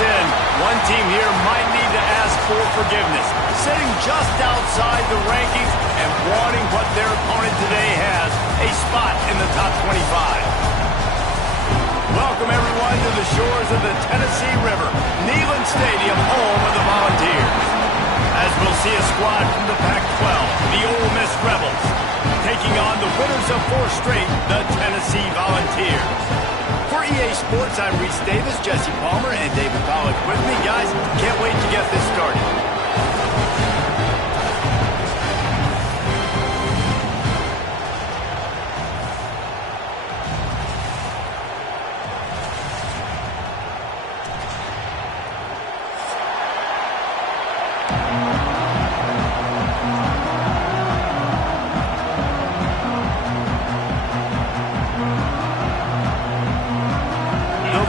sin. One team here might need to ask for forgiveness, sitting just outside the rankings and wanting what their opponent today has, a spot in the top 25. Welcome, everyone, to the shores of the Tennessee River, Neyland Stadium, home of the Volunteers. As we'll see a squad from the Pac-12, the Ole Miss Rebels, taking on the winners of 4 straight, the Tennessee Volunteers. For EA Sports, I'm Reese Davis, Jesse Palmer, and David Pollack with me. Guys, can't wait to get this started.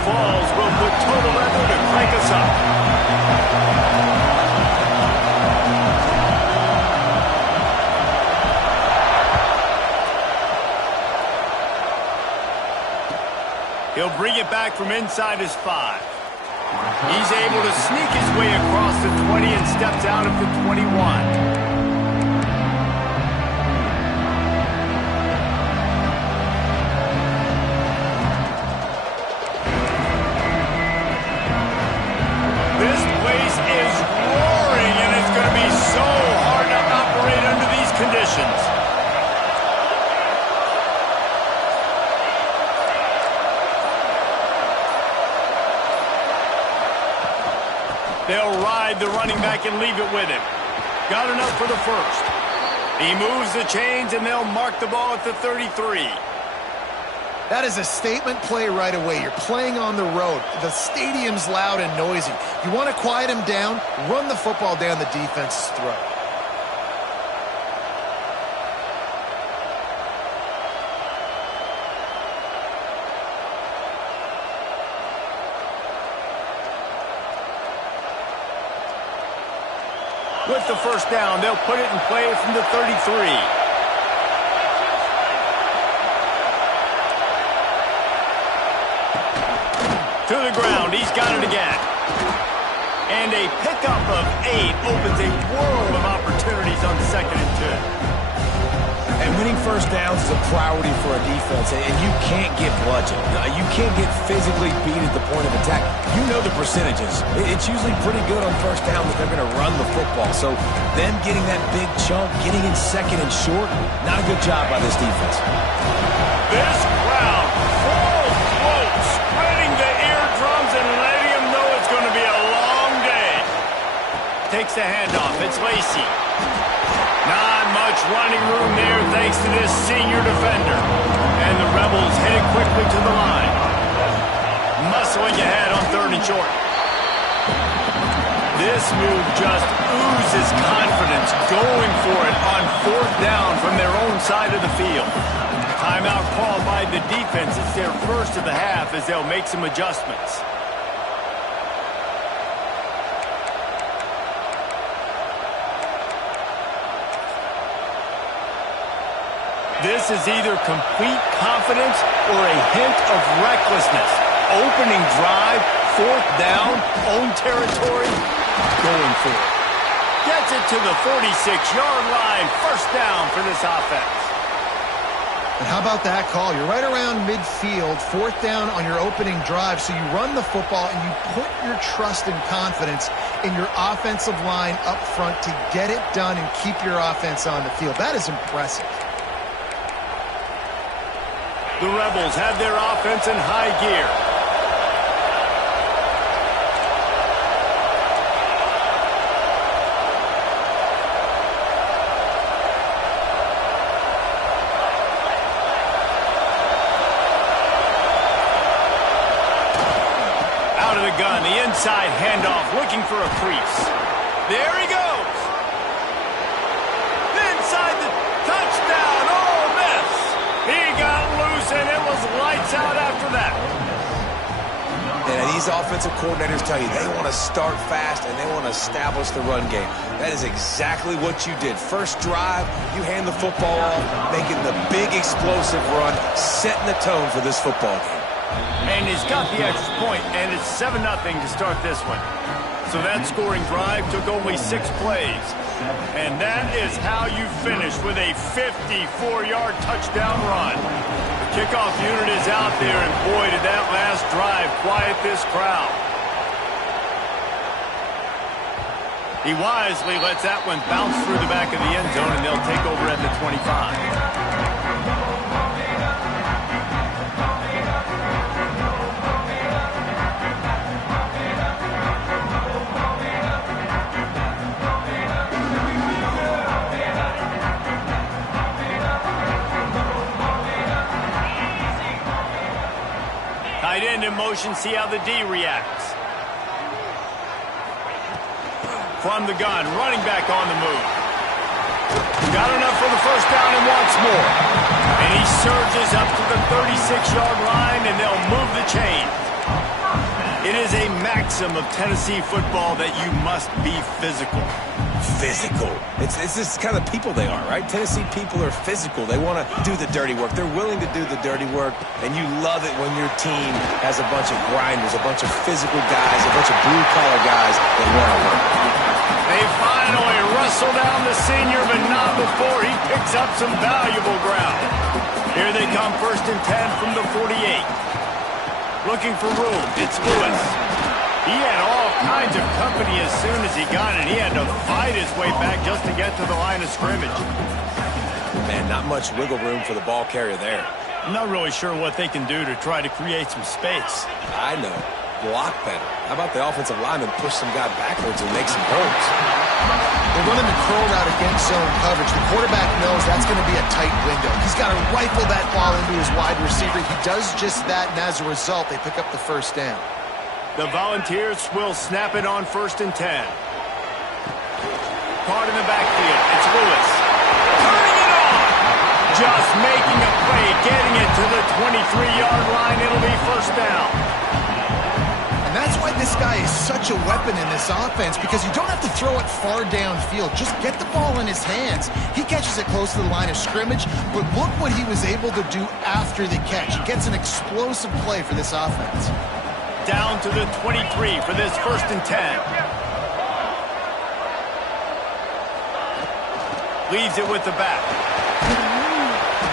Balls will put total leather to crank us up. He'll bring it back from inside his 5. He's able to sneak his way across the 20 and steps out of the 21. This place is roaring, and it's going to be so hard to operate under these conditions. They'll ride the running back and leave it with him. Got enough for the first. He moves the chains, and they'll mark the ball at the 33. That is a statement play right away. You're playing on the road. The stadium's loud and noisy. You want to quiet him down, run the football down the defense's throat. With the first down, they'll put it in play from the 33. To the ground, he's got it again. And a pickup of 8 opens a world of opportunities on 2nd and 2. And winning first downs is a priority for a defense, and you can't get bludgeoned. You can't get physically beat at the point of attack. You know the percentages. It's usually pretty good on first down that they're going to run the football. So them getting that big chunk, getting in 2nd and short, not a good job by this defense. This crowd, full throat, spreading the eardrums and letting them know it's going to be a long day. Takes the handoff. It's Lacey. Not much running room there thanks to this senior defender. And the Rebels headed quickly to the line. Muscling ahead on 3rd and short. This move just oozes confidence, going for it on 4th down from their own side of the field. Timeout called by the defense. It's their first of the half as they'll make some adjustments. This is either complete confidence or a hint of recklessness. Opening drive, 4th down, own territory, going for it. Gets it to the 46-yard line, 1st down for this offense. And how about that call? You're right around midfield, 4th down on your opening drive, so you run the football and you put your trust and confidence in your offensive line up front to get it done and keep your offense on the field. That is impressive. The Rebels have their offense in high gear. Out of the gun, the inside handoff, looking for a crease. There he goes. Inside the touchdown, Ole Miss. He got loose, and it was lights out after that. And these offensive coordinators tell you they want to start fast and they want to establish the run game. That is exactly what you did. First drive, you hand the football off, making the big explosive run, setting the tone for this football game. And he's got the extra point, and it's 7-0 to start this one. So that scoring drive took only 6 plays. And that is how you finish with a 54-yard touchdown run. The kickoff unit is out there, and boy, did that last drive quiet this crowd. He wisely lets that one bounce through the back of the end zone, and they'll take over at the 25. Tight end in motion, see how the D reacts. From the gun, running back on the move. Got enough for the first down and wants more. And he surges up to the 36-yard line, and they'll move the chain. It is a maxim of Tennessee football that you must be physical. Physical. It's this kind of people they are, right? Tennessee people are physical. They want to do the dirty work. They're willing to do the dirty work, and you love it when your team has a bunch of grinders, a bunch of physical guys, a bunch of blue-collar guys that want to work. They finally wrestle down the senior, but not before he picks up some valuable ground. Here they come, 1st and 10 from the 48. Looking for room, it's Lewis. He had all kinds of company as soon as he got it. He had to fight his way back just to get to the line of scrimmage. Man, not much wiggle room for the ball carrier there. I'm not really sure what they can do to try to create some space. I know. Block better. How about the offensive lineman push some guy backwards and make some holes? They're running the curl route against zone coverage. The quarterback knows that's going to be a tight window. He's got to rifle that ball into his wide receiver. He does just that, and as a result, they pick up the first down. The Volunteers will snap it on 1st and 10. Caught in the backfield. It's Lewis. Turning it on. Just making a play, getting it to the 23-yard line. It'll be first down. And that's why this guy is such a weapon in this offense, because you don't have to throw it far downfield. Just get the ball in his hands. He catches it close to the line of scrimmage, but look what he was able to do after the catch. He gets an explosive play for this offense. Down to the 23 for this 1st and 10. Leaves it with the back.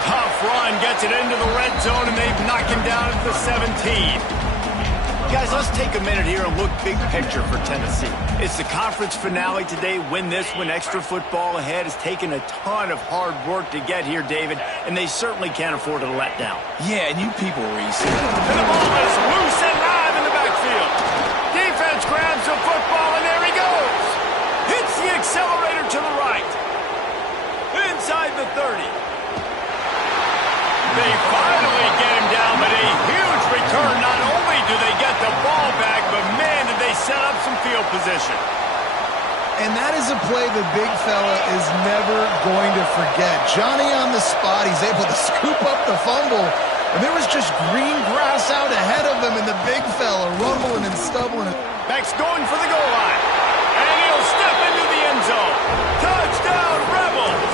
Tough run, gets it into the red zone, and they've knocked him down at the 17. Guys, let's take a minute here and look big picture for Tennessee. It's the conference finale today. Win this, win extra football ahead. Has taken a ton of hard work to get here, David, and they certainly can't afford to let down. Yeah, and you people, Reese. And the ball is loose and live in the backfield. Defense grabs the football, and there he goes. Hits the accelerator to the right. Inside the 30. They finally get him down, but a huge return. Not only do they get the ball back, but man, did they set up some field position. And that is a play the big fella is never going to forget. Johnny on the spot, he's able to scoop up the fumble, and there was just green grass out ahead of him, and the big fella rumbling and stumbling. Beck's going for the goal line, and he'll step into the end zone. Touchdown, Rebels!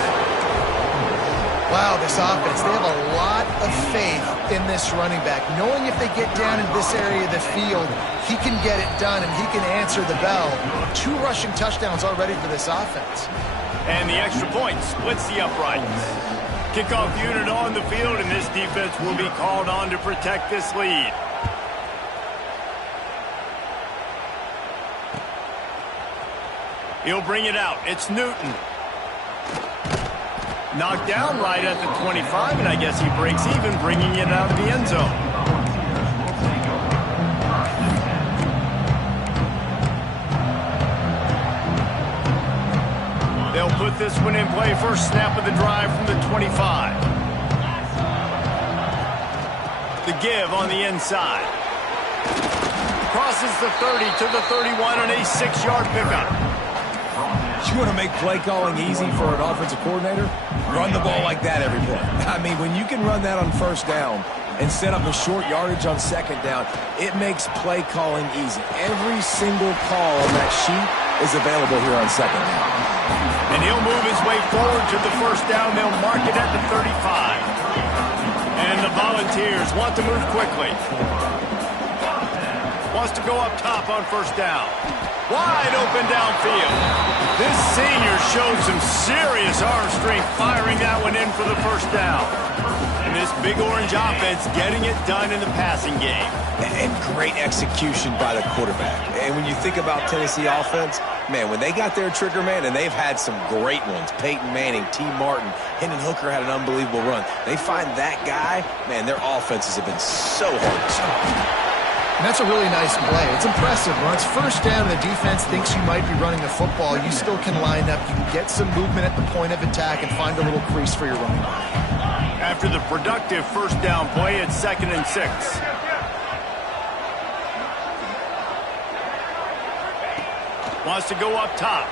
Wow, this offense, they have a lot of faith in this running back, knowing if they get down in this area of the field, he can get it done and he can answer the bell. 2 rushing touchdowns already for this offense. And the extra point splits the uprights. Kickoff unit on the field, and this defense will be called on to protect this lead. He'll bring it out. It's Newton. Knocked down right at the 25, and I guess he breaks even, bringing it out of the end zone. They'll put this one in play. First snap of the drive from the 25. The give on the inside. Crosses the 30 to the 31 on a 6-yard pickup. You want to make play calling easy for an offensive coordinator? Run the ball like that every play. I mean, when you can run that on first down and set up a short yardage on second down, it makes play calling easy. Every single call on that sheet is available here on second down. And he'll move his way forward to the first down. They'll mark it at the 35. And the Volunteers want to move quickly. Wants to go up top on first down. Wide open downfield. This senior showed some serious arm strength firing that one in for the first down. And this Big Orange offense getting it done in the passing game. And great execution by the quarterback. And when you think about Tennessee offense, man, when they got their trigger man, and they've had some great ones, Peyton Manning, T. Martin, Hendon Hooker had an unbelievable run. They find that guy, man, their offenses have been so hard to stop. And that's a really nice play. It's impressive. When it's first down and the defense thinks you might be running the football, you still can line up. You can get some movement at the point of attack and find a little crease for your running back. After the productive first down play, it's 2nd and 6. Wants to go up top.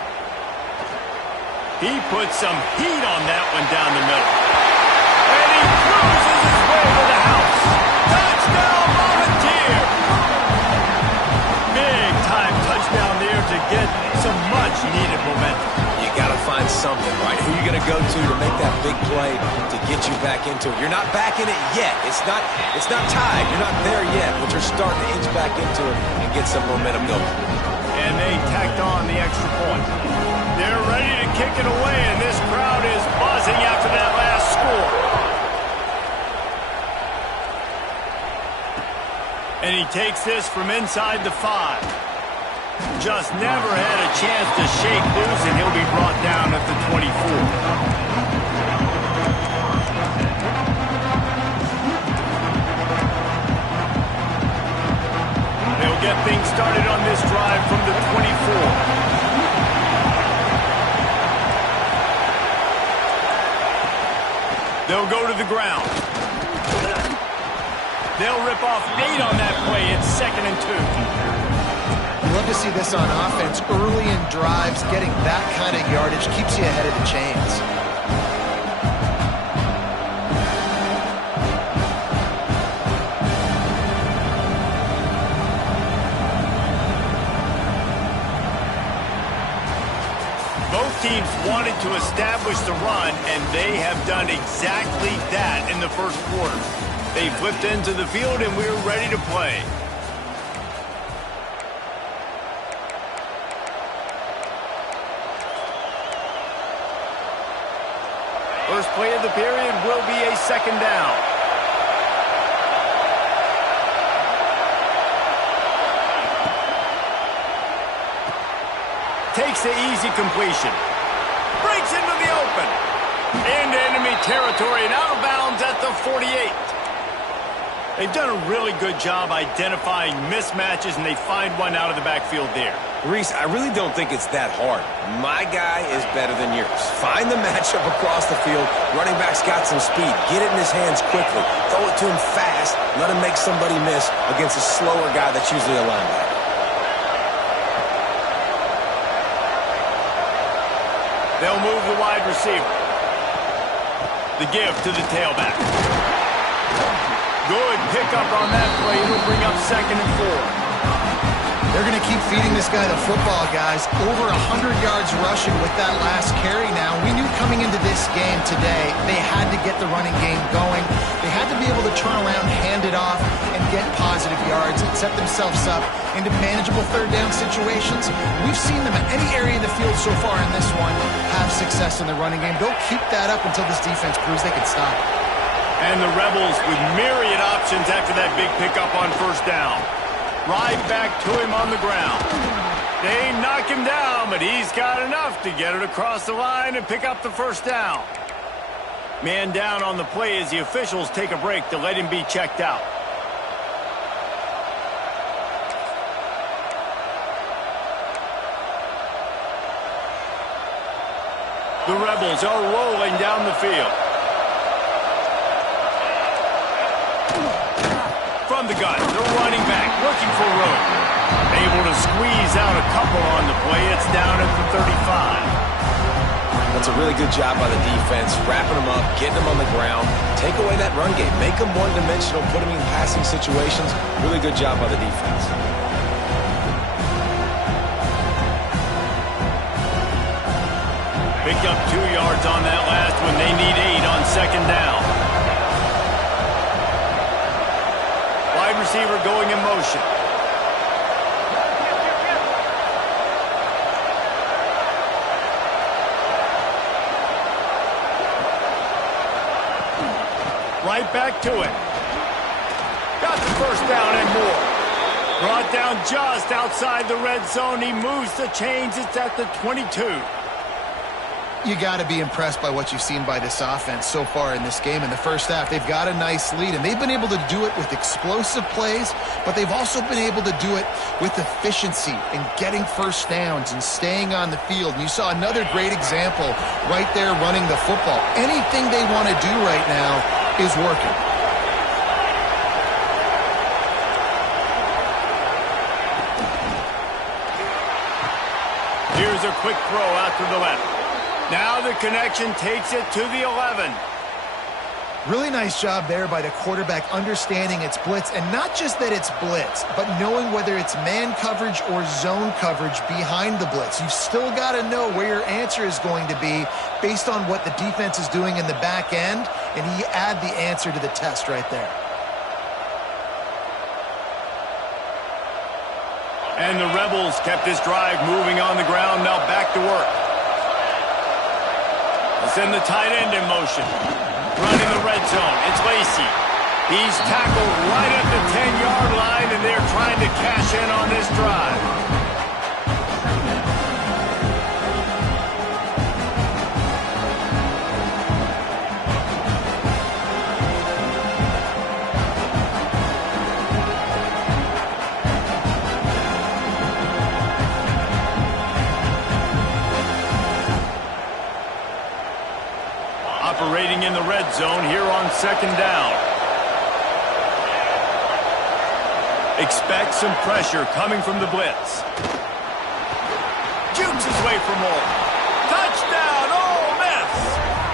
He puts some heat on that one down the middle. And he cruises his way to the house. Touchdown, Volunteer! Big-time touchdown there to get some much-needed momentum. You got to find something, right? Who are you going to go to make that big play to get you back into it? You're not back in it yet. It's not tied. You're not there yet, but you're starting to inch back into it and get some momentum going. And they tacked on the extra point. They're ready to kick it away, and this crowd is buzzing after that last score. And he takes this from inside the 5. Just never had a chance to shake loose, and he'll be brought down at the 24. Get things started on this drive from the 24. They'll go to the ground. They'll rip off 8 on that play. It's 2nd and 2. You love to see this on offense. Early in drives, getting that kind of yardage keeps you ahead of the chains. Teams wanted to establish the run, and they have done exactly that in the first quarter. They flipped into the field, and we're ready to play. First play of the period will be a 2nd down. Takes the easy completion. Breaks into the open. Into enemy territory and out of bounds at the 48. They've done a really good job identifying mismatches, and they find one out of the backfield there. Reese, I really don't think it's that hard. My guy is better than yours. Find the matchup across the field. Running back's got some speed. Get it in his hands quickly. Throw it to him fast. Let him make somebody miss against a slower guy that's usually a linebacker. They'll move the wide receiver. The give to the tailback. Good pickup on that play. It'll bring up 2nd and 4. They're going to keep feeding this guy the football, guys. Over 100 yards rushing with that last carry now. We knew coming into this game today, they had to get the running game going. They had to be able to turn around, hand it off, and get positive yards and set themselves up into manageable 3rd down situations. We've seen them at any area of the field so far in this one have success in the running game. They'll keep that up until this defense proves they can stop it. And the Rebels with myriad options after that big pickup on first down. Right back to him on the ground. They knock him down, but he's got enough to get it across the line and pick up the first down. Man down on the play as the officials take a break to let him be checked out. The Rebels are rolling down the field. From the gun, the running back looking for room. Able to squeeze out a couple on the play. It's down at the 35. That's a really good job by the defense, wrapping them up, getting them on the ground. Take away that run game. Make them one-dimensional, put them in passing situations. Really good job by the defense. Picked up 2 yards on that last one. They need 8 on 2nd down. receiver going in motion. Right back to it. Got the first down and more. Brought down just outside the red zone. He moves the chains. It's at the 22. You got to be impressed by what you've seen by this offense so far in this game. In the first half, they've got a nice lead, and they've been able to do it with explosive plays, but they've also been able to do it with efficiency and getting first downs and staying on the field. And you saw another great example right there running the football. Anything they want to do right now is working. Here's a quick throw out to the left. Now the connection takes it to the 11. Really nice job there by the quarterback understanding it's blitz, and not just that it's blitz, but knowing whether it's man coverage or zone coverage behind the blitz. You've still got to know where your answer is going to be based on what the defense is doing in the back end, and he add the answer to the test right there. And the Rebels kept this drive moving on the ground. Now back to work. Send the tight end in motion. Running the red zone. It's Lacey. He's tackled right at the 10-yard line, and they're trying to cash in on this drive. Operating in the red zone here on second down. Expect some pressure coming from the blitz. Jukes his way for more. Touchdown, Ole Miss!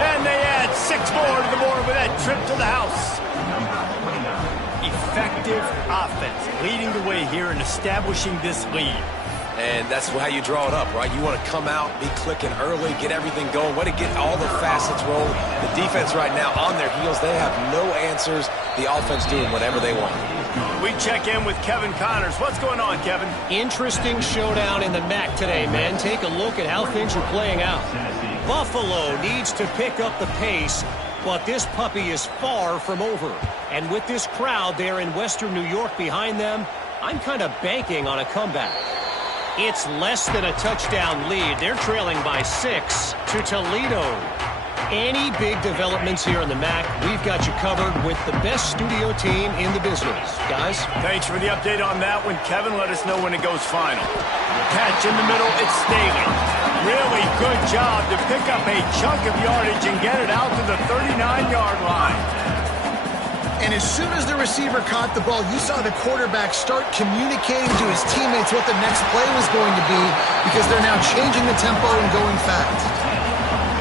And they add 6 more to the board with that trip to the house. Effective offense leading the way here and establishing this lead. And that's how you draw it up, right? You want to come out, be clicking early, get everything going, way to get all the facets rolling. The defense right now on their heels, they have no answers. The offense doing whatever they want. We check in with Kevin Connors. What's going on, Kevin? Interesting showdown in the MAC today, man. Take a look at how things are playing out. Buffalo needs to pick up the pace, but this puppy is far from over. And with this crowd there in Western New York behind them, I'm kind of banking on a comeback. It's less than a touchdown lead. They're trailing by 6 to Toledo. Any big developments here in the MAC, we've got you covered with the best studio team in the business. Guys? Thanks for the update on that one, Kevin. Let us know when it goes final. Catch in the middle, it's Staley. Really good job to pick up a chunk of yardage and get it out to the 39-yard line. And as soon as the receiver caught the ball, you saw the quarterback start communicating to his teammates what the next play was going to be, because they're now changing the tempo and going fast.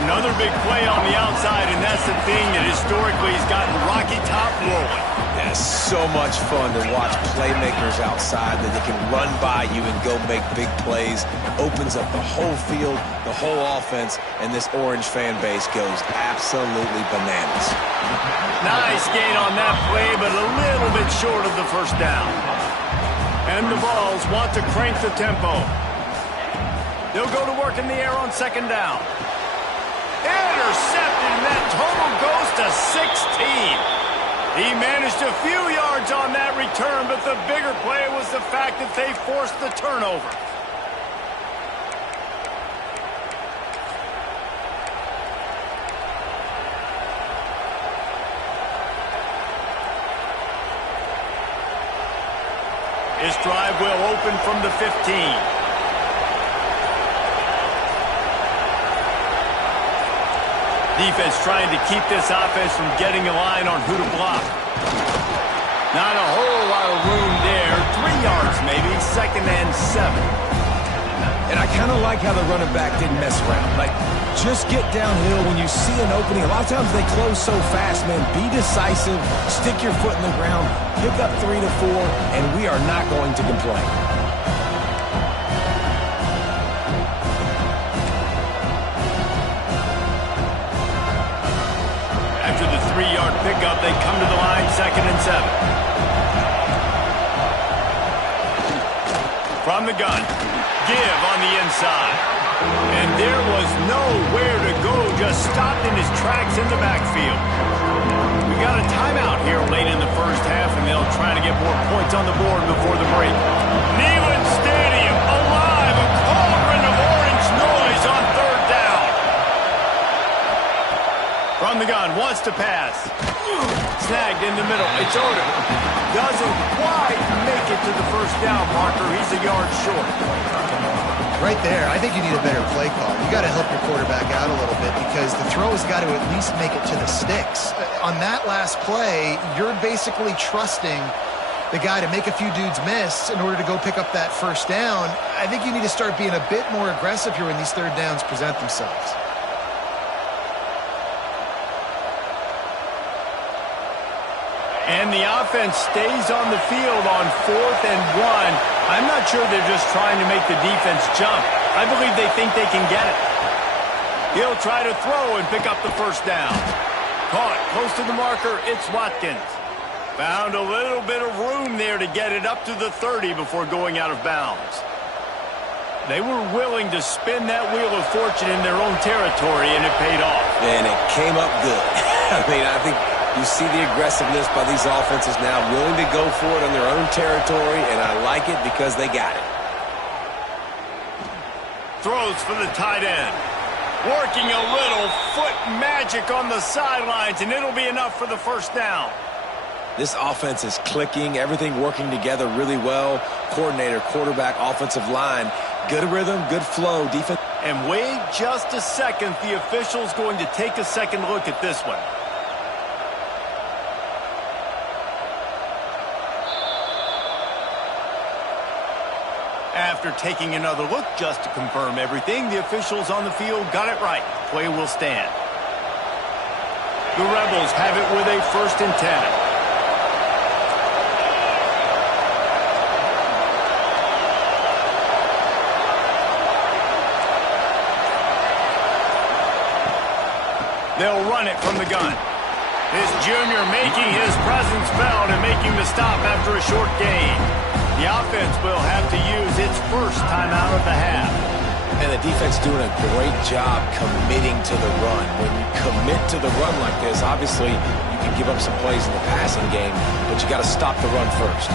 Another big play on the outside, and that's the thing that historically has gotten Rocky Top rolling. That's so much fun to watch playmakers outside that they can run by you and go make big plays. Opens up the whole field, the whole offense, and this Orange fan base goes absolutely bananas. Nice gain on that play, but a little bit short of the first down. And the Vols want to crank the tempo. They'll go to work in the air on second down. Intercepted, and that total goes to 16. He managed a few yards on that return, but the bigger play was the fact that they forced the turnover. This drive will open from the 15. Defense trying to keep this offense from getting a line on who to block. Not a whole lot of room there. 3 yards maybe, 2nd and 7. And I kind of like how the running back didn't mess around. Like, just get downhill when you see an opening. A lot of times they close so fast, man. Be decisive, stick your foot in the ground, pick up 3 to 4, and we are not going to complain. After the 3-yard pickup, they come to the line, 2nd and 7. From the gun. Give on the inside. And there was nowhere to go, just stopped in his tracks in the backfield. We got a timeout here late in the first half, and they'll try to get more points on the board before the break. Neyland Stadium, alive, a cauldron of orange noise on third down. From the gun, wants to pass. Snagged in the middle, it's Odom. Doesn't quite make it to the first down marker. He's a yard short. Right there, I think you need a better play call. You got to help your quarterback out a little bit because the throw has got to at least make it to the sticks. On that last play, you're basically trusting the guy to make a few dudes miss in order to go pick up that first down. I think you need to start being a bit more aggressive here when these third downs present themselves. And the offense stays on the field on 4th and 1. I'm not sure they're just trying to make the defense jump. I believe they think they can get it. He'll try to throw and pick up the first down. Caught close to the marker, it's Watkins. Found a little bit of room there to get it up to the 30 before going out of bounds. They were willing to spin that wheel of fortune in their own territory, and it paid off. And it came up good. I think you see the aggressiveness by these offenses now, willing to go for it on their own territory, and I like it because they got it. Throws for the tight end. Working a little foot magic on the sidelines, and it'll be enough for the first down. This offense is clicking, everything working together really well. Coordinator, quarterback, offensive line, good rhythm, good flow, defense. And wait just a second, the official's going to take a second look at this one. After taking another look just to confirm everything, the officials on the field got it right. Play will stand. The Rebels have it with a 1st and 10. They'll run it from the gun. This junior making his presence felt and making the stop after a short gain. The offense will have to use its first timeout of the half. And the defense doing a great job committing to the run. When you commit to the run like this, obviously you can give up some plays in the passing game, but you got to stop the run first.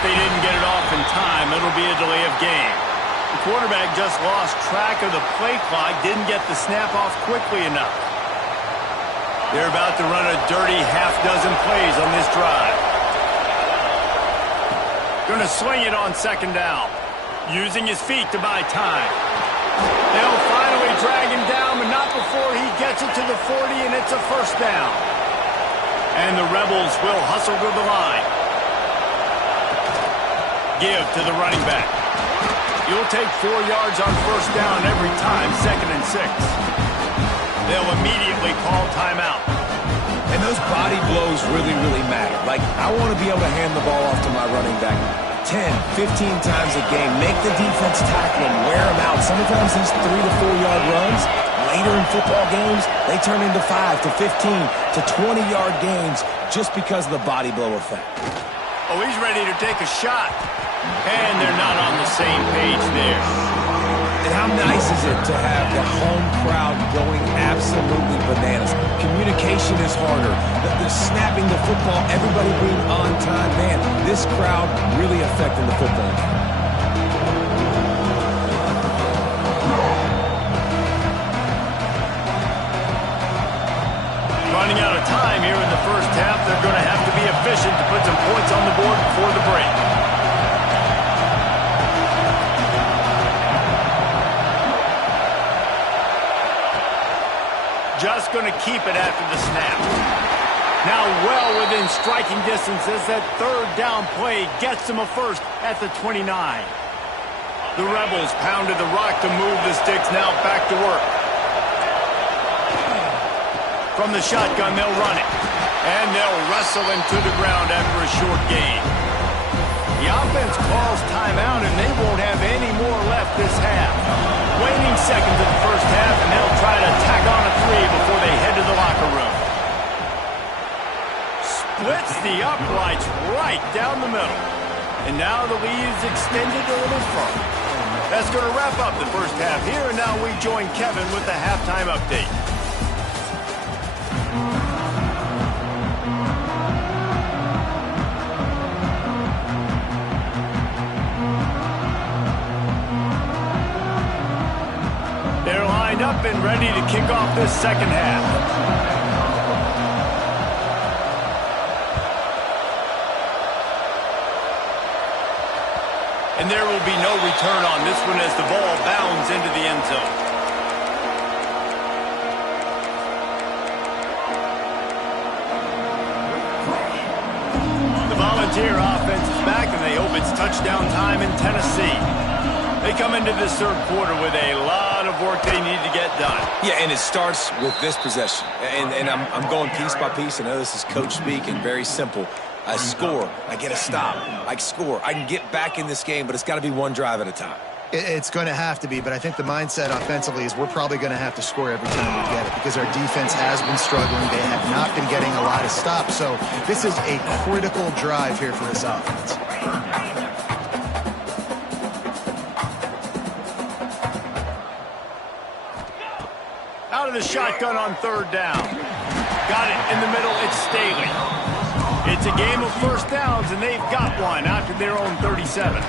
They didn't get it off in time. It'll be a delay of game. The quarterback just lost track of the play clock, didn't get the snap off quickly enough. They're about to run a dirty half-dozen plays on this drive. Going to swing it on 2nd down. Using his feet to buy time. They'll finally drag him down, but not before he gets it to the 40, and it's a 1st down. And the Rebels will hustle to the line. Give to the running back. You'll take 4 yards on 1st down every time, 2nd and 6. They'll immediately call timeout. And those body blows really, really matter. Like, I want to be able to hand the ball off to my running back 10, 15 times a game. Make the defense tackle him, wear him out. Sometimes these 3 to 4 yard runs, later in football games, they turn into 5 to 15 to 20-yard gains just because of the body blow effect. Oh, he's ready to take a shot. And they're not on the same page there. And how nice is it to have the home crowd going absolutely bananas? Communication is harder. The snapping the football, everybody being on time. Man, this crowd really affecting the football game. Running out of time here in the first half. They're going to have to be efficient to put some points on the board before the break. Just going to keep it after the snap. Now well within striking distance as that 3rd down play gets them a 1st at the 29. The Rebels pounded the rock to move the sticks, now back to work. From the shotgun, they'll run it. And they'll wrestle him to the ground after a short gain. The offense calls timeout, and they won't have any more left this half. Waning seconds of the first half, and they'll try to tack on a 3 before they head to the locker room. Splits the uprights right down the middle. And now the lead is extended a little further. That's going to wrap up the first half here, and now we join Kevin with the halftime update. They're lined up and ready to kick off this second half. And there will be no return on this one as the ball bounds into the end zone. The Volunteer offense is back, and they hope it's touchdown time in Tennessee. They come into this third quarter with a lot of work they need to get done. Yeah, and it starts with this possession. And I'm going piece by piece. I know this is coach speak and very simple. I score, I get a stop, I score, I can get back in this game, but it's got to be one drive at a time. It's going to have to be, but I think the mindset offensively is we're probably going to have to score every time we get it because our defense has been struggling. They have not been getting a lot of stops, so this is a critical drive here for this offense. Out of the shotgun on third down. Got it in the middle, it's Staley. It's a game of first downs, and they've got one out to their own 37.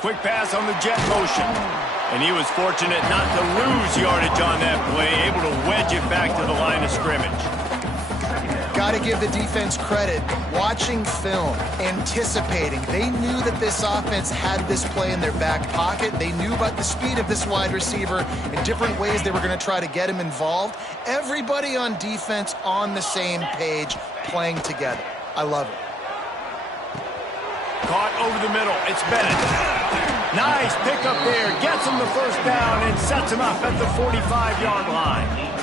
Quick pass on the jet motion. And he was fortunate not to lose yardage on that play, able to wedge it back to the line of scrimmage. Got to give the defense credit. Watching film, anticipating. They knew that this offense had this play in their back pocket. They knew about the speed of this wide receiver and different ways they were going to try to get him involved. Everybody on defense on the same page, playing together. I love it. Caught over the middle. It's Bennett. Nice pickup there. Gets him the first down and sets him up at the 45-yard line.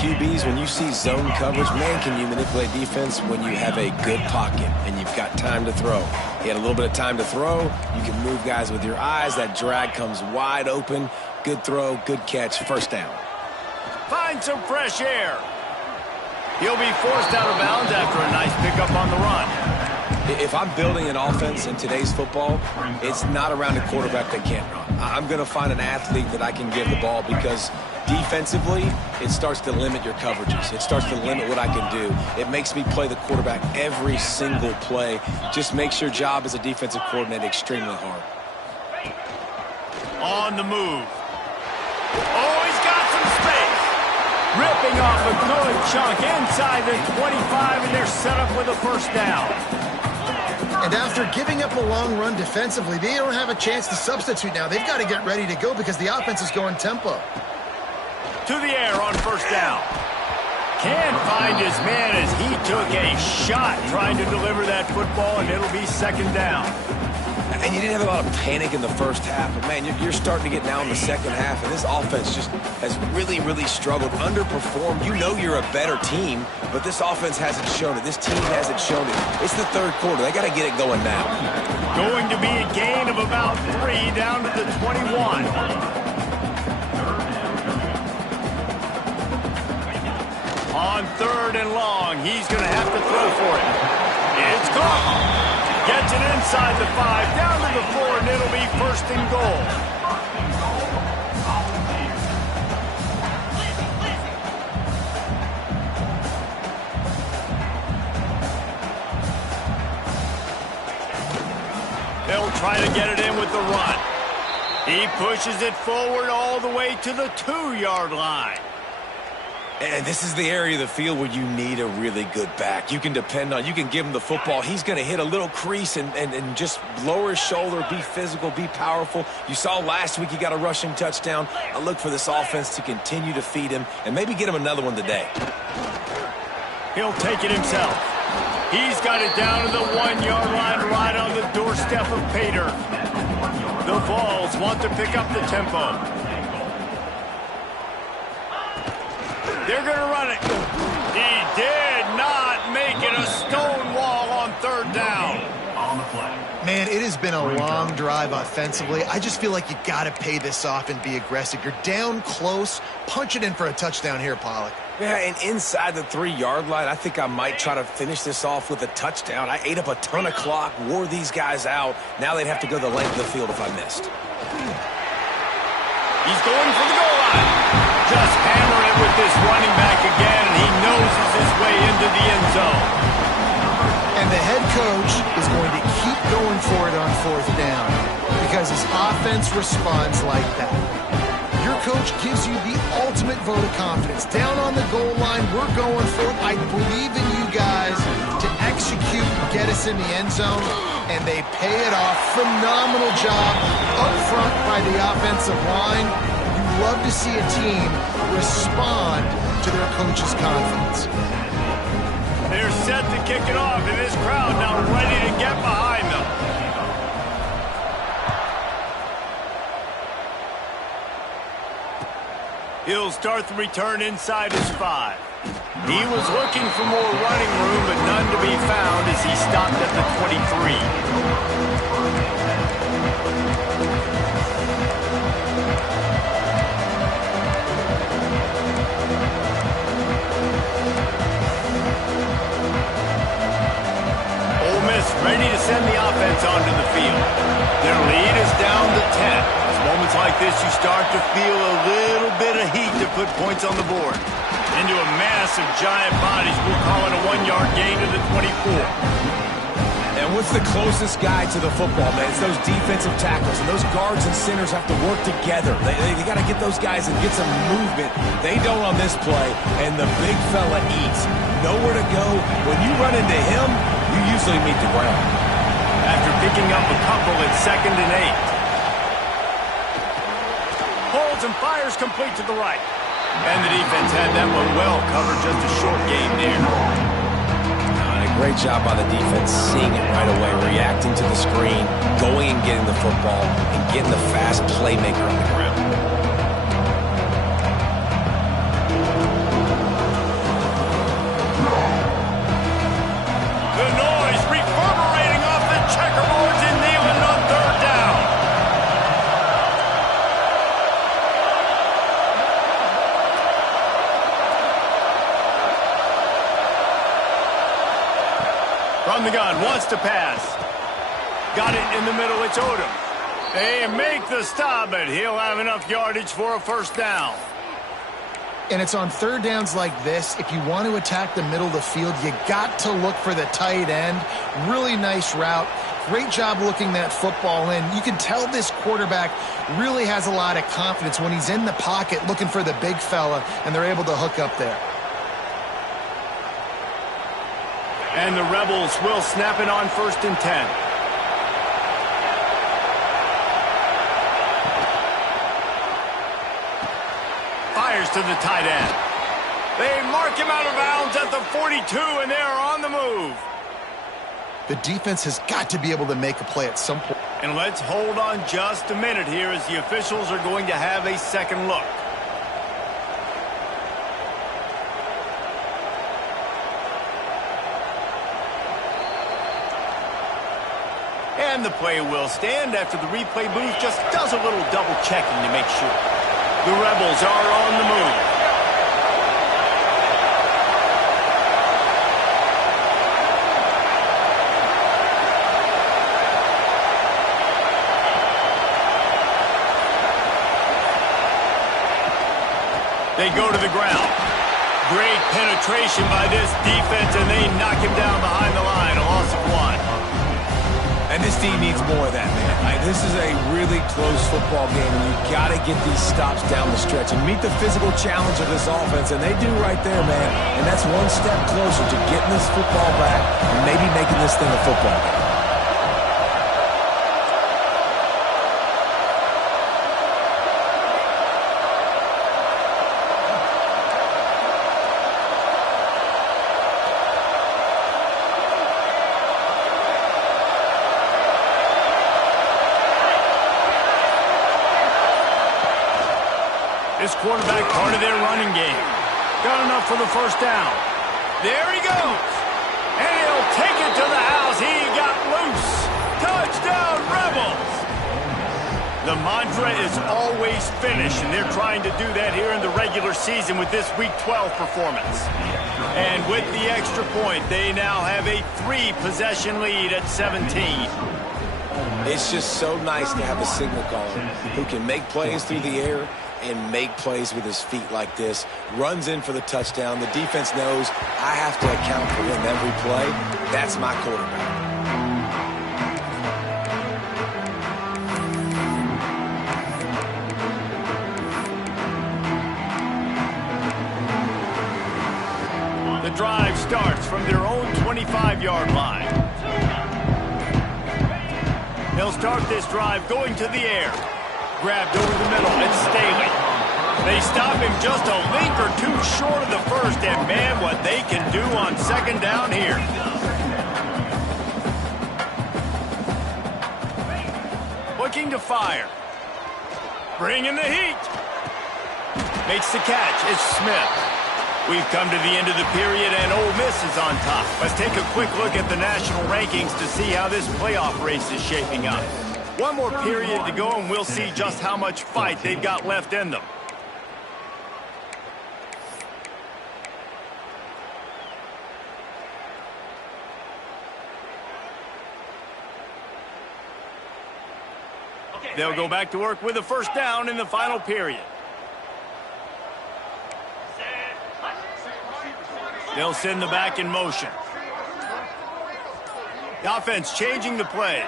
QBs, when you see zone coverage, man, can you manipulate defense when you have a good pocket and you've got time to throw. He had a little bit of time to throw. You can move guys with your eyes. That drag comes wide open. Good throw, good catch, first down. Find some fresh air. He'll be forced out of bounds after a nice pickup on the run. If I'm building an offense in today's football, it's not around a quarterback that can't run. I'm going to find an athlete that I can give the ball because defensively, it starts to limit your coverages. It starts to limit what I can do. It makes me play the quarterback every single play. Just makes your job as a defensive coordinator extremely hard. On the move. Oh, he's got some space. Ripping off a good chunk inside the 25, and they're set up with a first down. And after giving up a long run defensively, they don't have a chance to substitute now. They've got to get ready to go because the offense is going tempo. To the air on first down. Can't find his man as he took a shot trying to deliver that football, and it'll be second down. And you didn't have a lot of panic in the first half, but man, you're starting to get now in the second half, and this offense just has really, really struggled, underperformed. You know you're a better team, but this offense hasn't shown it. This team hasn't shown it. It's the third quarter. They got to get it going now. Going to be a gain of about 3 down to the 21. On third and long, he's going to have to throw for it. It's caught. Gets it inside the 5, down to the 4, and it'll be first and goal. They'll try to get it in with the run. He pushes it forward all the way to the 2-yard line. And this is the area of the field where you need a really good back. You can depend on, you can give him the football. He's going to hit a little crease and just lower his shoulder, be physical, be powerful. You saw last week he got a rushing touchdown. I look for this offense to continue to feed him and maybe get him another one today. He'll take it himself. He's got it down to the 1-yard line right on the doorstep of Pater. The Vols want to pick up the tempo. They're going to run it. He been a long drive offensively. I just feel like you got to pay this off and be aggressive. You're down close. Punch it in for a touchdown here, Pollock. Yeah, and inside the 3-yard line, I think I might try to finish this off with a touchdown. I ate up a ton of clock, wore these guys out. Now they'd have to go the length of the field if I missed. He's going for the goal line. Just hammer it with this running back again, and he noses his way into the end zone. And the head coach is going to keep going for it on 4th down because his offense responds like that. Your coach gives you the ultimate vote of confidence. Down on the goal line, we're going for it. I believe in you guys to execute and get us in the end zone, and they pay it off. Phenomenal job up front by the offensive line. You love to see a team respond to their coach's confidence. They're set to kick it off, and this crowd now ready to get behind them. He'll start the return inside his 5. He was looking for more running room, but none to be found as he stopped at the 23. Ole Miss ready to send the offense onto the field. Their lead is down to 10. Moments like this, you start to feel a little bit of heat to put points on the board. Into a mass of giant bodies, we'll call it a 1-yard gain to the 24. And what's the closest guy to the football, man? It's those defensive tackles, and those guards and centers have to work together. They got to get those guys and get some movement. They don't on this play, and the big fella eats. Nowhere to go. When you run into him, you usually meet the ground. After picking up a couple, it's 2nd and 8. Holds and fires complete to the right. And the defense had that one well covered, just a short game there. And a great job by the defense seeing it right away, reacting to the screen, going and getting the football, and getting the fast playmaker on the ground. The noise reverberating off the checkerboards in Neyland on 3rd down. From the gun, wants to pass. Got it in the middle, it's Odom. They make the stop, but he'll have enough yardage for a 1st down. And it's on 3rd downs like this. If you want to attack the middle of the field, you got to look for the tight end. Really nice route. Great job looking that football in. You can tell this quarterback really has a lot of confidence when he's in the pocket looking for the big fella, and they're able to hook up there. And the Rebels will snap it on 1st and 10. Fires to the tight end. They mark him out of bounds at the 42, and they are on the move. The defense has got to be able to make a play at some point. And let's hold on just a minute here as the officials are going to have a second look. And the play will stand after the replay booth just does a little double checking to make sure. The Rebels are on the move. They go to the ground. Great penetration by this defense, and they knock him down behind the line. A loss of 1. And this team needs more of that, man. This is a really close football game, and you've got to get these stops down the stretch and meet the physical challenge of this offense, and they do right there, man. And that's one step closer to getting this football back and maybe making this thing a football game. This quarterback part of their running game. Got enough for the 1st down. There he goes. And he'll take it to the house. He got loose. Touchdown, Rebels! The mantra is always finish, and they're trying to do that here in the regular season with this Week 12 performance. And with the extra point, they now have a 3-possession lead at 17. It's just so nice to have a signal caller who can make plays through the air and make plays with his feet like this. Runs in for the touchdown. The defense knows I have to account for him every play. That's my quarterback. The drive starts from their own 25-yard line. They'll start this drive going to the air. Grabbed over the middle. It's Staley. They stop him just a link or two short of the first, and man, what they can do on second down here. Looking to fire. Bringing the heat. Makes the catch. It's Smith. We've come to the end of the period, and Ole Miss is on top. Let's take a quick look at the national rankings to see how this playoff race is shaping up. One more period to go, and we'll see just how much fight they've got left in them. They'll go back to work with a first down in the final period. They'll send the back in motion. The offense changing the play.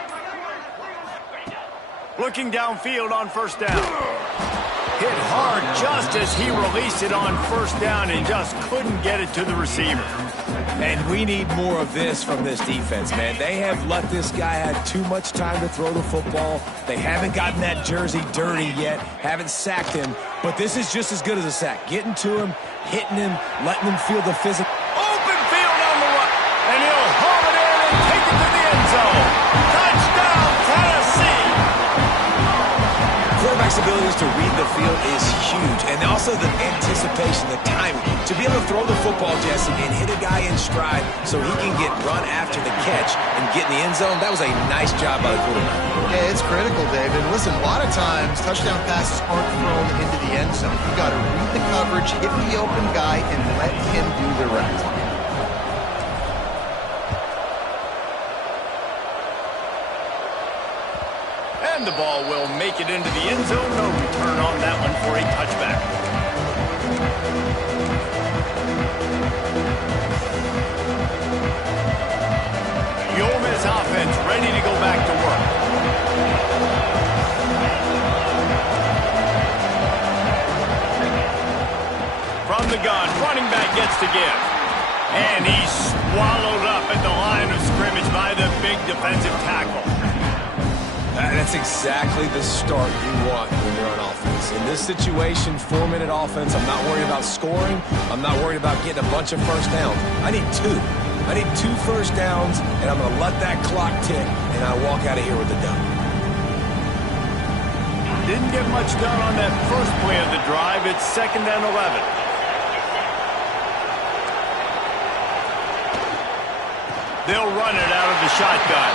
Looking downfield on first down. Hit hard just as he released it on first down and just couldn't get it to the receiver. And we need more of this from this defense, man. They have let this guy have too much time to throw the football. They haven't gotten that jersey dirty yet, haven't sacked him. But this is just as good as a sack. Getting to him, hitting him, letting him feel the physical. Open field on the right, and he'll haul it in and take it to the end zone. Touchdown, Tennessee! Quarterback's abilities to read the field is huge, and also the anticipation, the timing. To be able to throw the football, Jesse, and hit a guy in stride so he can get run after the catch and get in the end zone, that was a nice job by the quarterback. Yeah, it's critical, David. Listen, a lot of times touchdown passes aren't thrown into the end zone. You got to read the coverage, hit the open guy, and let him do the rest. And the ball will make it into the end zone. No return on that one for a touchback. The Ole Miss offense ready to go back to work. From the gun, running back gets to give. And he's swallowed up at the line of scrimmage by the big defensive tackle. That's exactly the start you want when you're on offense. In this situation, 4-minute offense, I'm not worried about scoring. I'm not worried about getting a bunch of first downs. I need 2. I need 2 first downs, and I'm going to let that clock tick, and I walk out of here with the dub. Didn't get much done on that first play of the drive. It's 2nd and 11. They'll run it out of the shotgun.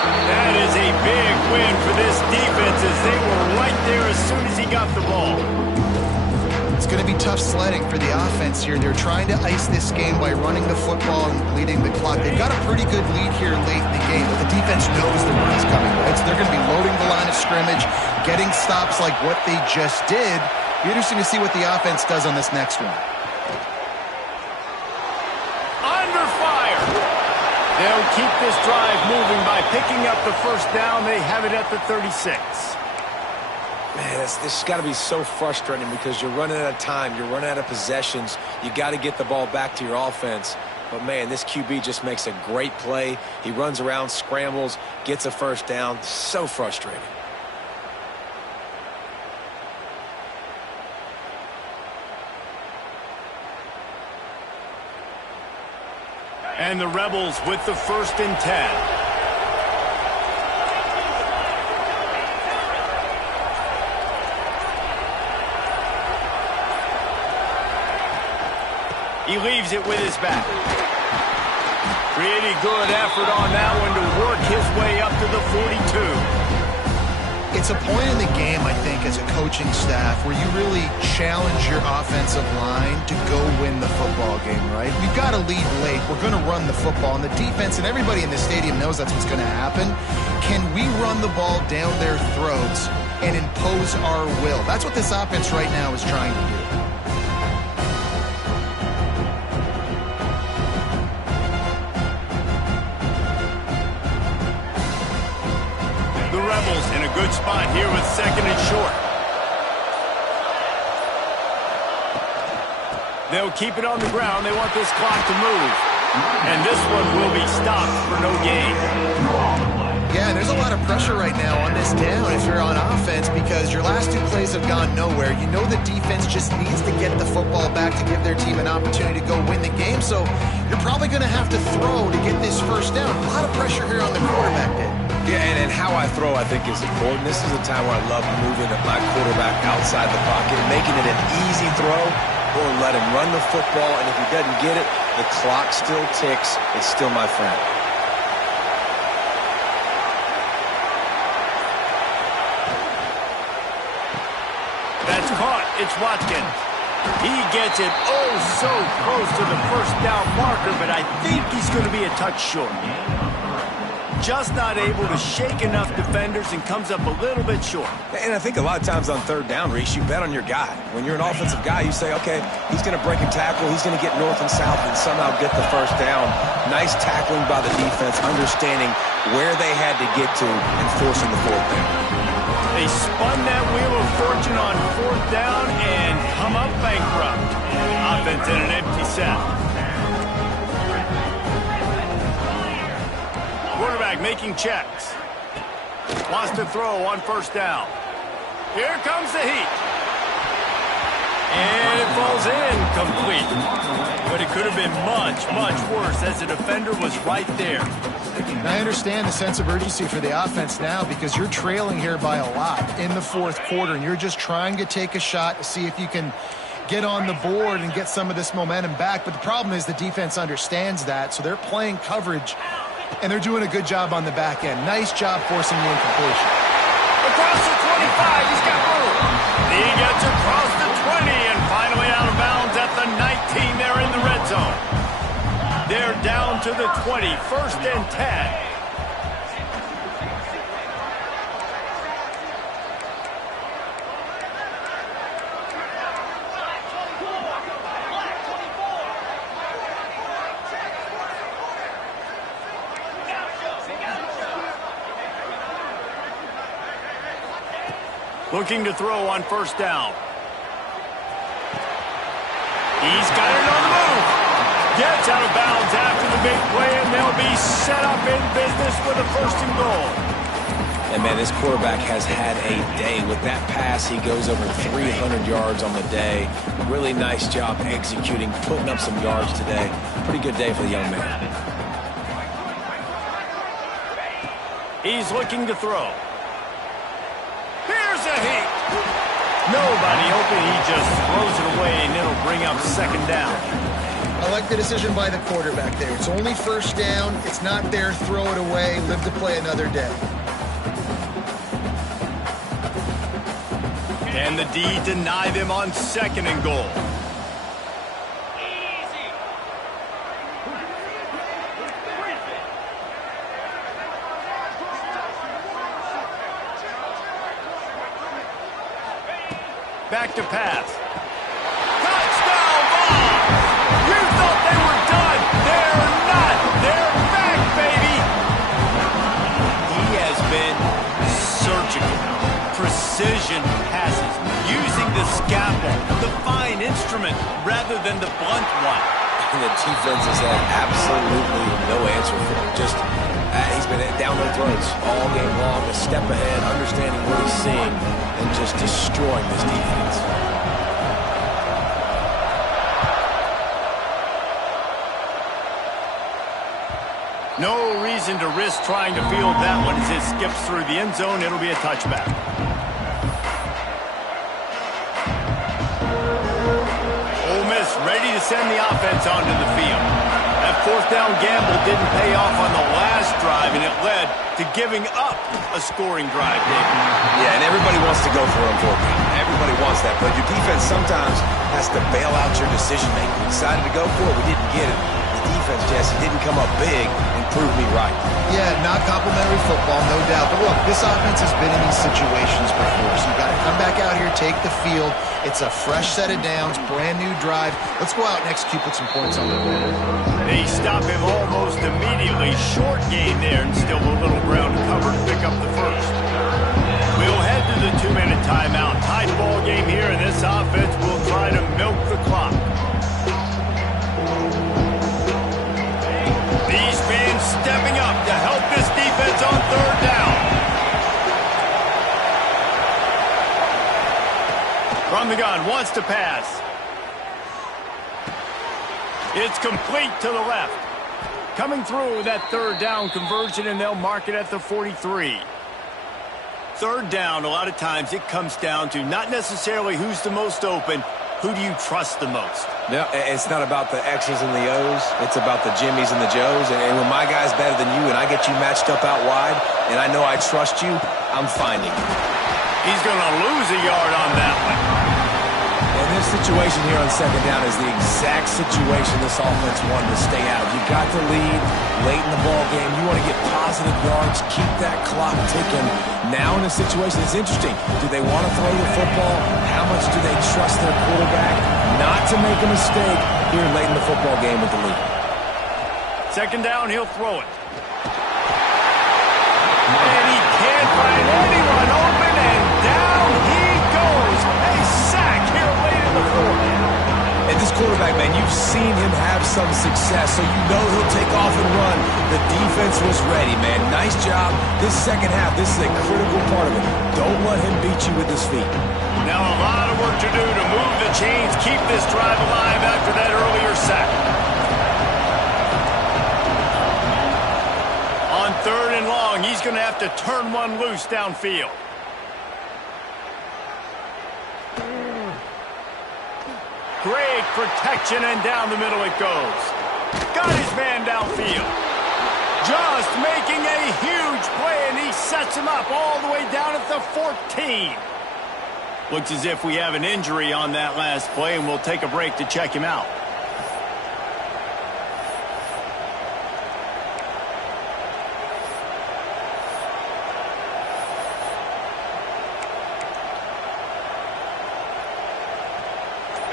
That is a big win for this defense as they were right there as soon as he got the ball. It's going to be tough sledding for the offense here. They're trying to ice this game by running the football and bleeding the clock. They've got a pretty good lead here late in the game, but the defense knows the run is coming, right? So they're going to be loading the line of scrimmage, getting stops like what they just did. Be interesting to see what the offense does on this next one. Under fire. They'll keep this drive moving by picking up the first down. They have it at the 36. Man, this has got to be so frustrating because you're running out of time. You're running out of possessions. You got to get the ball back to your offense. But, man, this QB just makes a great play. He runs around, scrambles, gets a first down. So frustrating. And the Rebels with the 1st and 10. He leaves it with his back. Pretty good effort on that one to work his way up to the 42. It's a point in the game, I think, as a coaching staff where you really challenge your offensive line to go win the football game, right? We've got to lead late. We're going to run the football. And the defense and everybody in the stadium knows that's what's going to happen. Can we run the ball down their throats and impose our will? That's what this offense right now is trying to do. Rebels in a good spot here with second and short. They'll keep it on the ground. They want this clock to move. And this one will be stopped for no gain. Yeah, there's a lot of pressure right now on this down if you're on offense because your last 2 plays have gone nowhere. You know the defense just needs to get the football back to give their team an opportunity to go win the game. So you're probably going to have to throw to get this first down. A lot of pressure here on the quarterback there. Yeah, and how I throw, I think, is important. This is a time where I love moving my quarterback outside the pocket, making it an easy throw, or let him run the football, and if he doesn't get it, the clock still ticks. It's still my friend. That's caught. It's Watkins. He gets it oh so close to the first down marker, but I think he's going to be a touch short. Just not able to shake enough defenders and comes up a little bit short. And I think a lot of times on third down, Reese, you bet on your guy. When you're an offensive guy, you say, okay, he's going to break a tackle, he's going to get north and south and somehow get the first down. Nice tackling by the defense, understanding where they had to get to and forcing the fourth down. They spun that wheel of fortune on fourth down and come up bankrupt. Offense in an empty set. Quarterback making checks. Wants to throw on first down. Here comes the heat. And it falls incomplete. But it could have been much, much worse as the defender was right there. And I understand the sense of urgency for the offense now because you're trailing here by a lot in the fourth quarter, and you're just trying to take a shot to see if you can get on the board and get some of this momentum back. But the problem is the defense understands that, so they're playing coverage, and they're doing a good job on the back end. Nice job forcing the incompletion. Across the 25, he's got room. He gets across the 20 and finally out of bounds at the 19 there in the red zone. They're down to the 20, first and 10. Looking to throw on first down. He's got it on the move. Gets out of bounds after the big play, and they'll be set up in business with a first and goal. And, man, this quarterback has had a day. With that pass, he goes over 300 yards on the day. Really nice job executing, putting up some yards today. Pretty good day for the young man. He's looking to throw. Here's a heat. Nobody open. He just throws it away, and it'll bring up second down. I like the decision by the quarterback there. It's only first down. It's not there. Throw it away. Live to play another day. And the D deny them on second and goal. Back to pass. Touchdown ball! You thought they were done. They're not. They're back, baby. He has been surgical. Precision passes. Using the scalpel, the fine instrument, rather than the blunt one. And the defense has had absolutely no answer for him. Just, he's been down their throats all game long, a step ahead, understanding what he's seeing, and just destroying this defense. No reason to risk trying to field that one as it skips through the end zone. It'll be a touchback. Ole Miss ready to send the offense onto the field. That fourth down gamble didn't pay off on the last drive, and it led to giving up a scoring drive, David. Yeah, and everybody wants to go for it on fourth down. Everybody wants that, but your defense sometimes has to bail out your decision-making. We decided to go for it. We didn't get it. The defense, Jesse, didn't come up big and prove me right. Yeah, not complimentary football, no doubt. But look, this offense has been in these situations before, so you've got to come back out here, take the field. It's a fresh set of downs, brand new drive. Let's go out and execute, put some points on the board. They stop him almost immediately. Short gain there and still a little ground to cover to pick up the first. We'll head to the 2-minute timeout. Tied ball game here, and this offense will try to milk the clock. These fans stepping up to help this defense on third down. From the gun, wants to pass. It's complete to the left. Coming through with that third down conversion, and they'll mark it at the 43. Third down, a lot of times it comes down to not necessarily who's the most open, who do you trust the most? No, it's not about the X's and the O's. It's about the Jimmies and the Joes. And when my guy's better than you and I get you matched up out wide and I know I trust you, I'm finding you. He's going to lose a yard on that one. And this situation here on second down is the exact situation this offense wanted to stay out of. You got the lead late in the ball game. You want to get positive yards, keep that clock ticking. Now in a situation, it's interesting. Do they want to throw the football? How much do they trust their quarterback not to make a mistake here late in the football game with the lead? Second down, he'll throw it. And he can't find anyone open, and down he goes. A sack here late in the fourth. And this quarterback, man, you've seen him have some success, so you know he'll take off and run. The defense was ready, man. Nice job. This second half, this is a critical part of it. Don't let him beat you with his feet. Now a lot of work to do to move the chains, keep this drive alive after that earlier sack. On third and long, he's going to have to turn one loose downfield. Great protection, and down the middle it goes. Got his man downfield. Just making a huge play, and he sets him up all the way down at the 14. Looks as if we have an injury on that last play, and we'll take a break to check him out.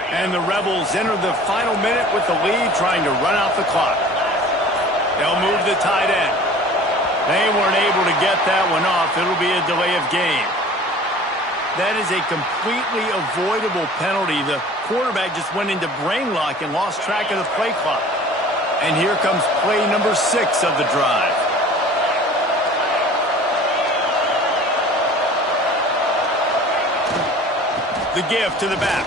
And the Rebels enter the final minute with the lead, trying to run out the clock. They'll move the tight end. They weren't able to get that one off. It'll be a delay of game. That is a completely avoidable penalty. The quarterback just went into brain lock and lost track of the play clock. And here comes play number 6 of the drive. The give to the back.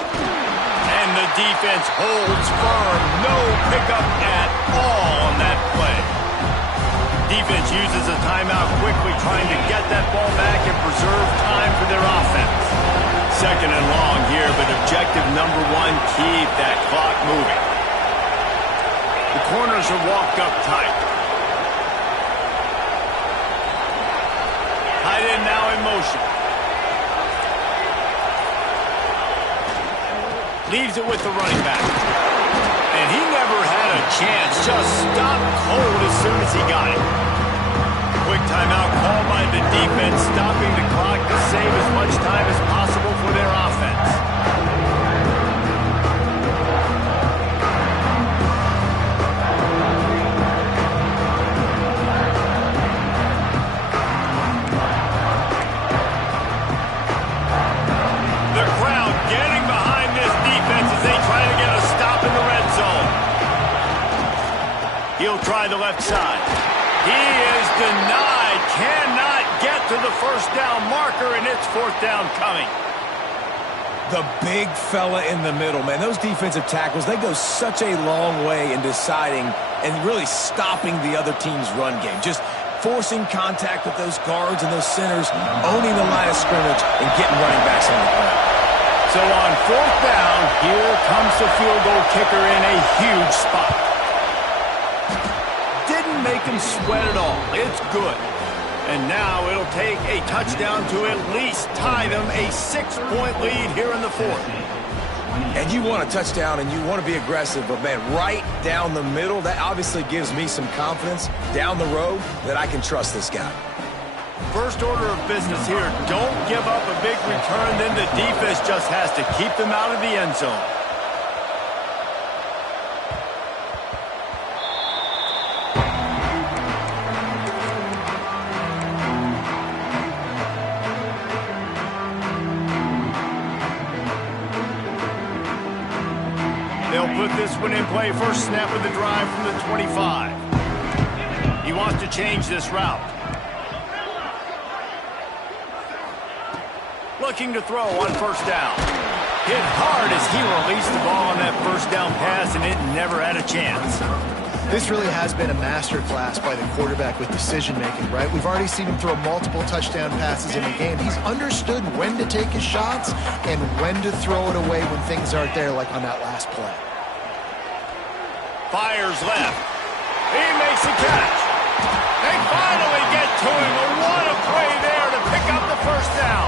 And the defense holds firm. No pickup at all on that play. Defense uses a timeout quickly, trying to get that ball back and preserve time for their offense. Second and long here, but objective number 1, keep that clock moving. The corners are walked up tight. Tight end now in motion. Leaves it with the running back. And he never had a chance. Just stopped cold as soon as he got it. Quick timeout called by the defense, stopping the clock to save as much time as possible for their offense. The crowd getting behind this defense as they try to get a stop in the red zone. He'll try the left side. He is denied. Cannot get to the first down marker, and it's fourth down coming. The big fella in the middle, man. Those defensive tackles, they go such a long way in deciding and really stopping the other team's run game. Just forcing contact with those guards and those centers, owning the line of scrimmage, and getting running backs on the ground. So on fourth down, here comes the field goal kicker in a huge spot. Didn't make him sweat at all. It's good. And now it'll take a touchdown to at least tie them a 6-point lead here in the fourth. And you want a touchdown and you want to be aggressive, but, man, right down the middle, that obviously gives me some confidence down the road that I can trust this guy. First order of business here, don't give up a big return, then the defense just has to keep them out of the end zone. They'll put this one in play. First snap of the drive from the 25. He wants to change this route. Looking to throw on first down. Hit hard as he released the ball on that first down pass, and it never had a chance. This really has been a masterclass by the quarterback with decision-making, right? We've already seen him throw multiple touchdown passes in the game. He's understood when to take his shots and when to throw it away when things aren't there, like on that last play. Fires left. He makes a catch. They finally get to him. What a play there to pick up the first down.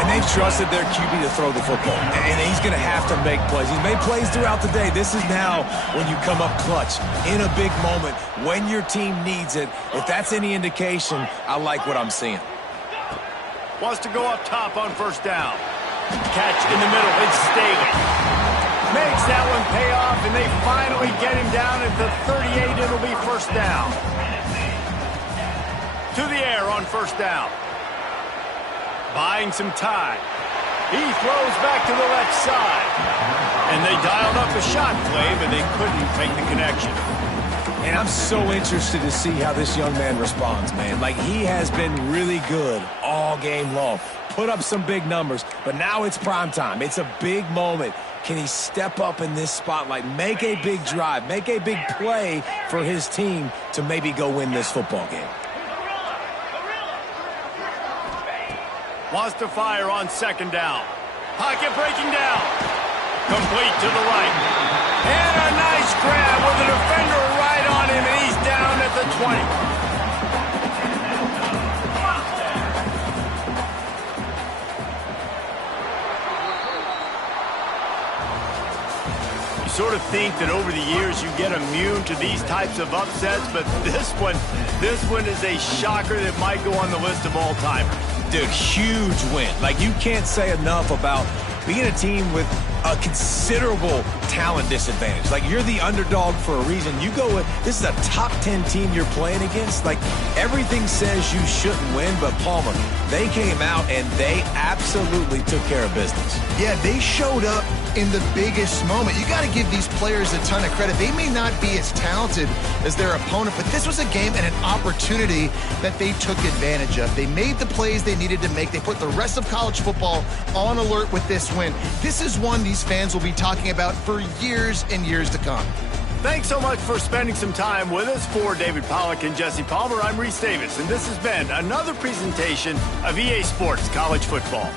And they've trusted their QB to throw the football. And he's going to have to make plays. He's made plays throughout the day. This is now when you come up clutch in a big moment when your team needs it. If that's any indication, I like what I'm seeing. Wants to go up top on first down. Catch in the middle. It's Staley. Makes that one pay off, and they finally get him down at the 38. It'll be first down. To the air on first down. Buying some time. He throws back to the left side. And they dialed up a shot play, but they couldn't make the connection. And I'm so interested to see how this young man responds, man. Like, he has been really good all game long. Put up some big numbers, but now it's prime time. It's a big moment. Can he step up in this spotlight, make a big drive, make a big play for his team to maybe go win this football game? Wants to fire on second down. Pocket breaking down. Complete to the right. And a nice grab with a defender right on him, and he's down at the 20. Sort of think that over the years you get immune to these types of upsets, but this one is a shocker that might go on the list of all-timers. Dude, huge win. Like, you can't say enough about being a team with a considerable talent disadvantage. Like, you're the underdog for a reason. You go with, this is a top 10 team you're playing against. Like, everything says you shouldn't win, but Palmer, they came out and they absolutely took care of business. Yeah, they showed up in the biggest moment. You got to give these players a ton of credit. They may not be as talented as their opponent, but this was a game and an opportunity that they took advantage of. They made the plays they needed to make. They put the rest of college football on alert with this win. This is one these fans will be talking about for years and years to come. Thanks so much for spending some time with us. For David Pollack and Jesse Palmer, I'm Reese Davis, and this has been another presentation of EA Sports College Football.